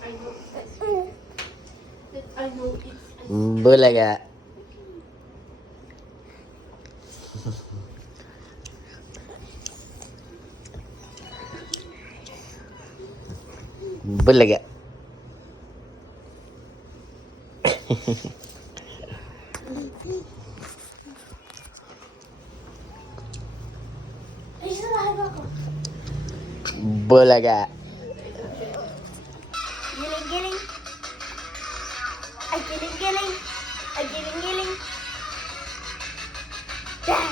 I know that I know it's Bulaga. Bulaga. Bulaga. Giling-giling. Ay, giling-giling. Ay, giling-giling. Dah.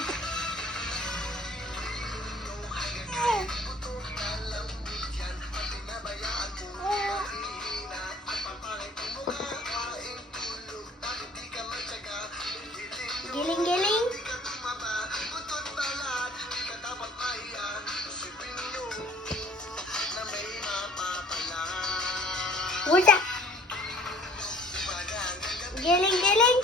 Giling-giling. Wala. Giling-giling.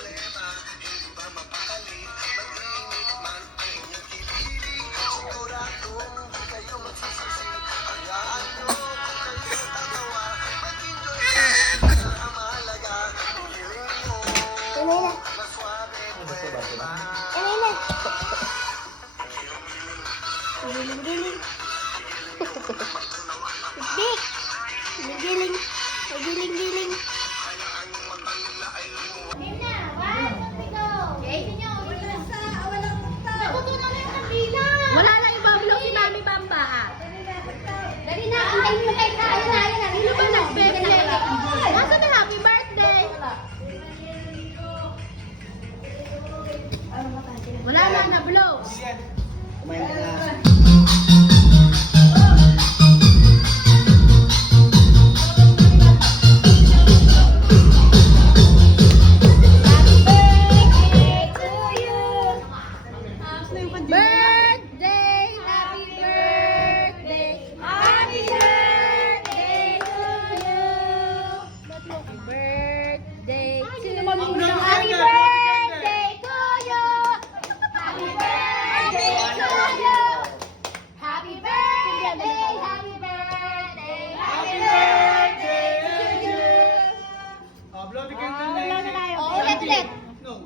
Giling-giling. Big. Giling-giling. Giling-giling. wala na ibang vlog si Mami Bamba. Dali na, antayin mo kayo na. Ayun na, ayun na. Sino ba nag-birthday? Nasaan na happy birthday? Wala na vlog. Birthday! Happy birthday! Happy birthday to you! Happy birthday to you! Happy birthday to you! Happy birthday to you! Happy birthday! Happy birthday! Happy birthday to you! Blow the candle. Oh, ulit! No.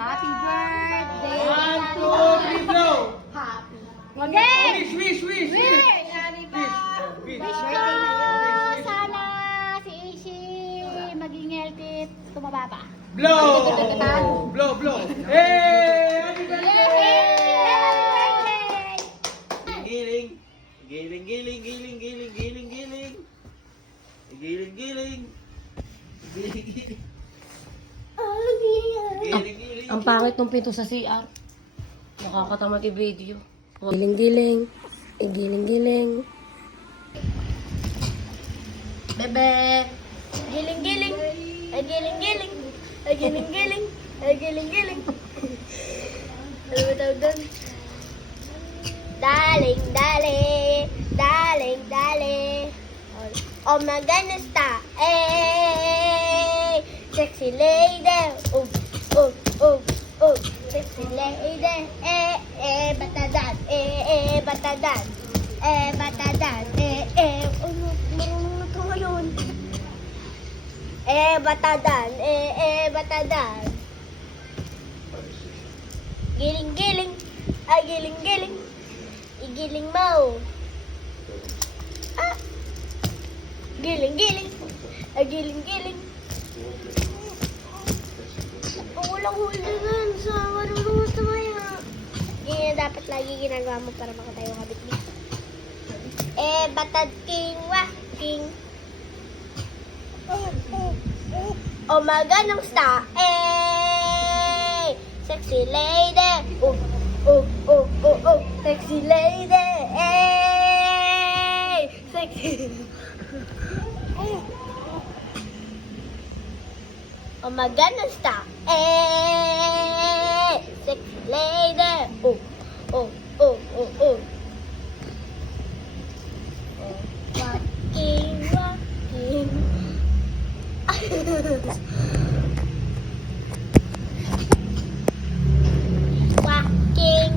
Happy birthday! 1, 2, 3, blow. Happy! Again! Wish. Wish! Happy birthday! Wish. Wish ko sana si Ishi maging healthy at tumaba pa. Blow. Hey! Happy birthday! Yay! Giling. Ang pangit ng pinto sa CR. Nakakatamad i-video. Giling-giling. Giling-giling. Bebe! Giling-giling. Ay, giling-giling. Ay, giling-giling. Ay, giling-giling. Ano ba tawag doon? Darling, darling. Darling, darling. Oh my goodness, hey, sexy lady. Sexy lady. Batadan. Batadan. Batadan. Ano, marunong na ito ngayon. Batadan. Batadan. Giling-giling. Ay, giling-giling. Igiling mo. Ah. Giling-giling. Ay, giling-giling. Walang hulungan sa marunong sa maya. Ganyan dapat lagi ginagawa mo para makatayo ka bitbit. Batad king king. Umaga ng star. Sexy lady. Sexy lady. Sexy. Umaga ng star. Sexy lady. Walking.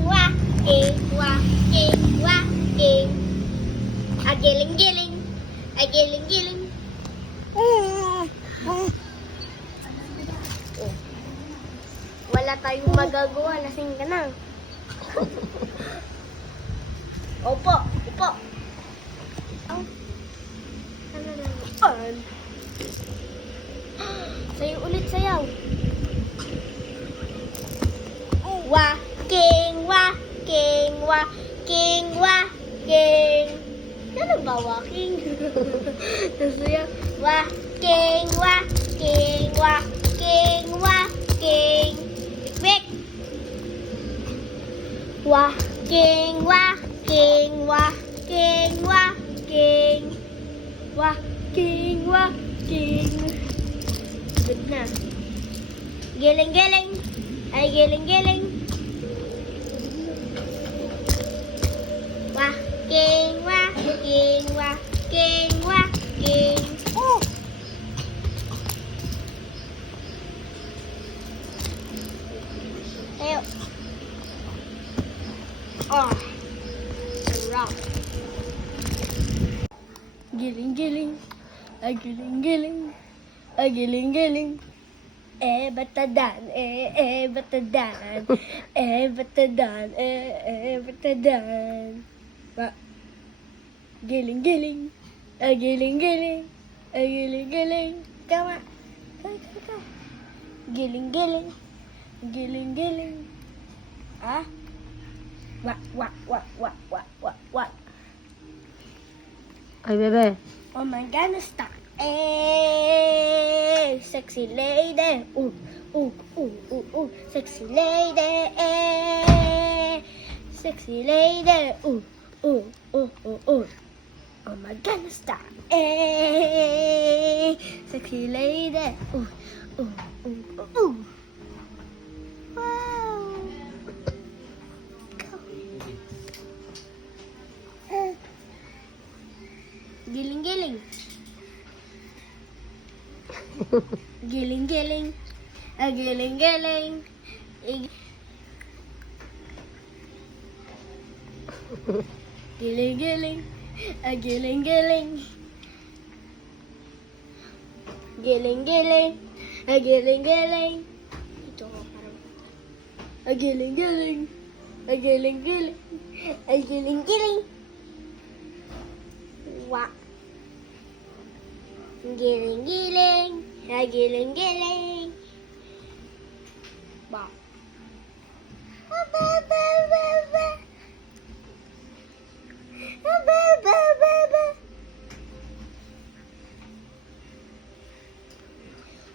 Walking. Giling-giling. tayong magagawa. Lasing ka na. Opo. Opo. Oh. Ano na naman? Sayo ulit, sayaw. Wa, king, wa, king, wa, king, wa, king. Ano ba, wa, king? Sayaw. Wa, king, wa, king, wa, king, wa, king. Quick. Wa, king, wa, king, wa, king, wa, king. Wa, king, wa, king. Good na. Giling-giling. Ay, giling-giling. Wa, king, wa, king, wa, king, wa, king. Oh! Ayo. Oh. Sarap. Giling-giling. Ay, giling-giling. Ay, giling-giling. Batadan, batadan, batadan, batadan. Wa, giling-giling, giling-giling, giling-giling. Kama, kama. Giling-giling, giling-giling. Ah? Wa. Ay, bebe. Oh my God, stop. Sexy lady. Sexy lady. Sexy lady. Oh my God, stop. Sexy lady. Wow. Giling-giling. Giling-giling. Giling-giling. Giling-giling. Giling-giling. Giling-giling. Giling-giling. Ito ko parang. Giling-giling. Giling-giling. Giling-giling. Wa. Giling-giling. Giling-giling. Ba.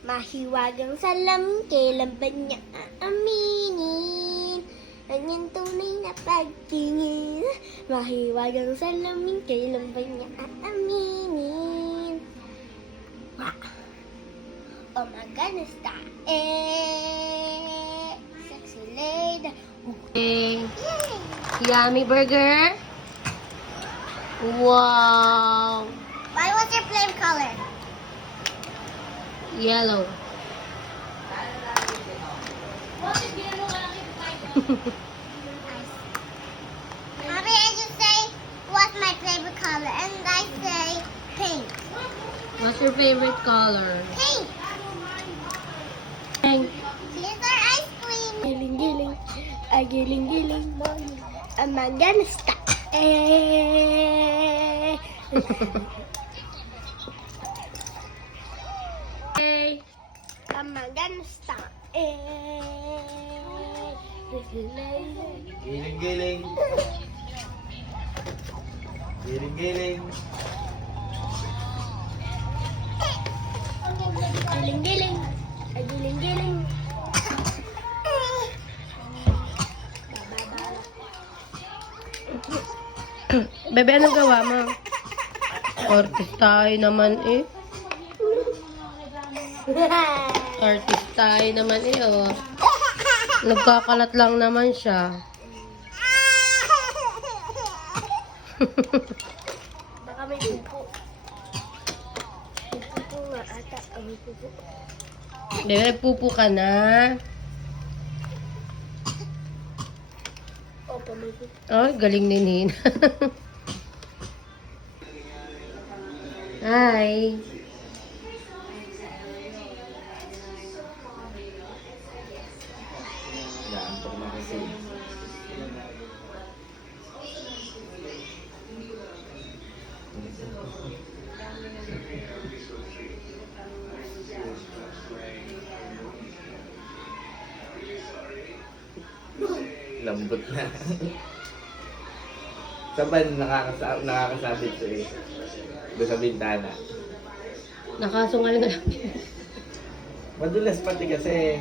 Mahiwagang salamin, kailan ba niya aaminin? Kanyang tunay na pagtingin. Mahiwagang salamin, kailan ba niya aaminin? Wah. Oh my goodness, that sexy lady. Hey. Yummy burger. Wow. Why was your flame color? Yellow. Mommy, I just say what's my favorite color, and I say pink. What's your favorite color? Pink. Pink. Here's our ice cream. Giling-giling. Giling-giling. I'm gonna stop. Hey. I'm gonna stop. Giling-giling. Giling-giling. Giling-giling. Giling-giling. Bebe, anong gawa mo? Artist tayo naman eh. Artist tayo naman eh, oh. Nagkakalat lang naman siya. Baka may pupo. May pupo nga ata. May pupo. Bebe, nagpupo ka na. Opo, may pupo. Oh, galing ni Nina. Hi. lambot na. Saban nakakasabit to eh. Doon sa bintana. Nakasungal na lang. Madulas pati kasi.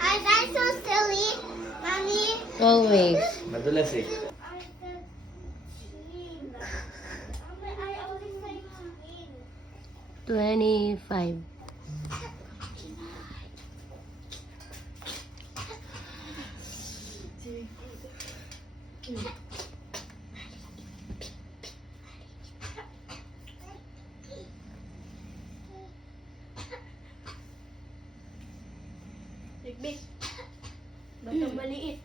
Are that so silly, Mommy? Always. Madulas eh. I always say clean. 25. Big. Batang maliit.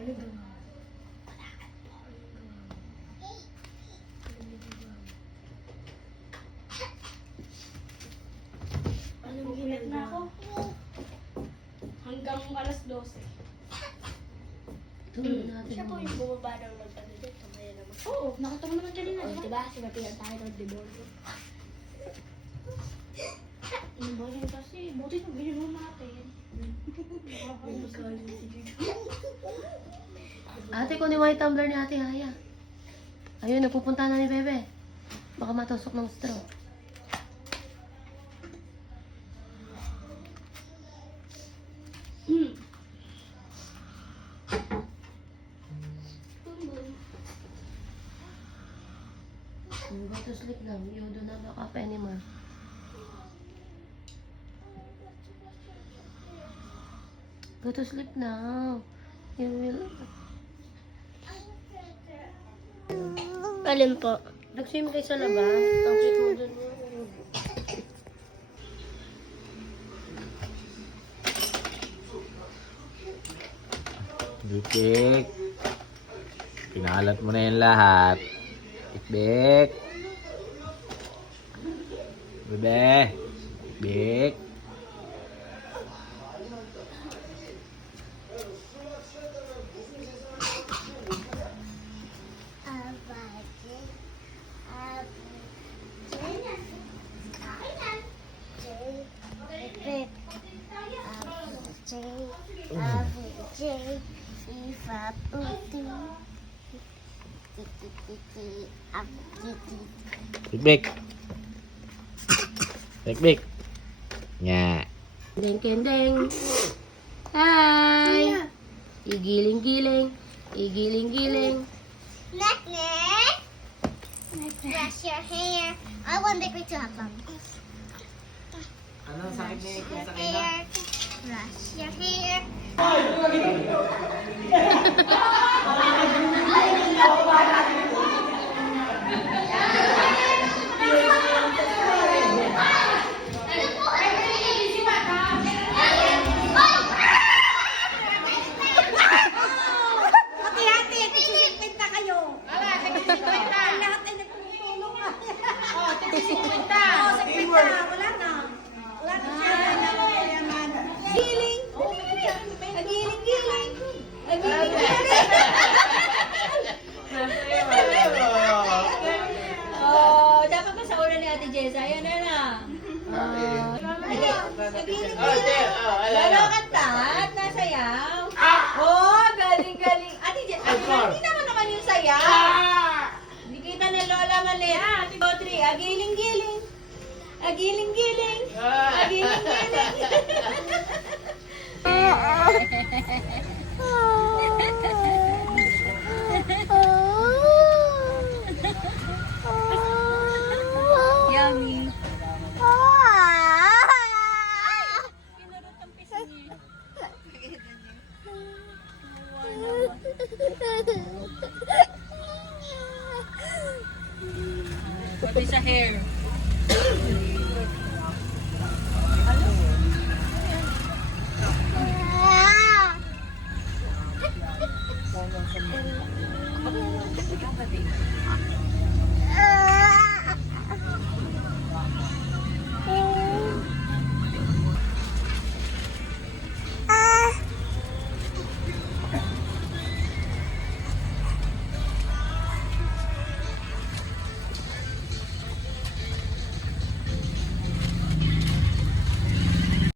Ano ba? Anong ginit na ako? Hanggang alas 12. Tulog natin. Siya po yung bumaba ng nagpano dyan. Kamaya naman. Oo, nakita mo naman kanina, Oh, di ba? diba? Sinapihan tayo ng demonyo. Yung ba yun kasi, buti na binigyan natin. Ate, kunin mo yung tumbler ni Ate Haya. Ayun, napupunta na ni Bebe. Baka matusok ng straw. Go to sleep lang. You do not wake up anymore. Go to sleep now. You will... Alin po? Nag-swim kayo sa labas. Ang cute mo dun. Bik. Pinalat mo na yung lahat. Bik. Bebe. Bik. Bik. Bik. Nya. Deng kendeng. Hi. Igiling-giling. Igiling-giling. Neck. Brush your hair. I want the to have them. Ano sakit niya yung Your hair. Brush your hair. Hati-hati, tigsikwenta kayo. Ala, tigsikwenta. Lahat ay nagtutulong nga. Oh, tigsikwenta. Oh, sikwenta. Wala na. Wala na siya. Giling. Giling-giling. Oh, dapat pa sa ulo ni Ate Jessa. Ayan na na. Lalo kanta at nasayaw. Oh, galing-galing. Ate Jessa, hindi naman yung sayaw. Hindi kita na lola mali. Ate Audrey, agiling-giling. Agiling-giling. Agiling-giling. Yummy. Pati sa hair.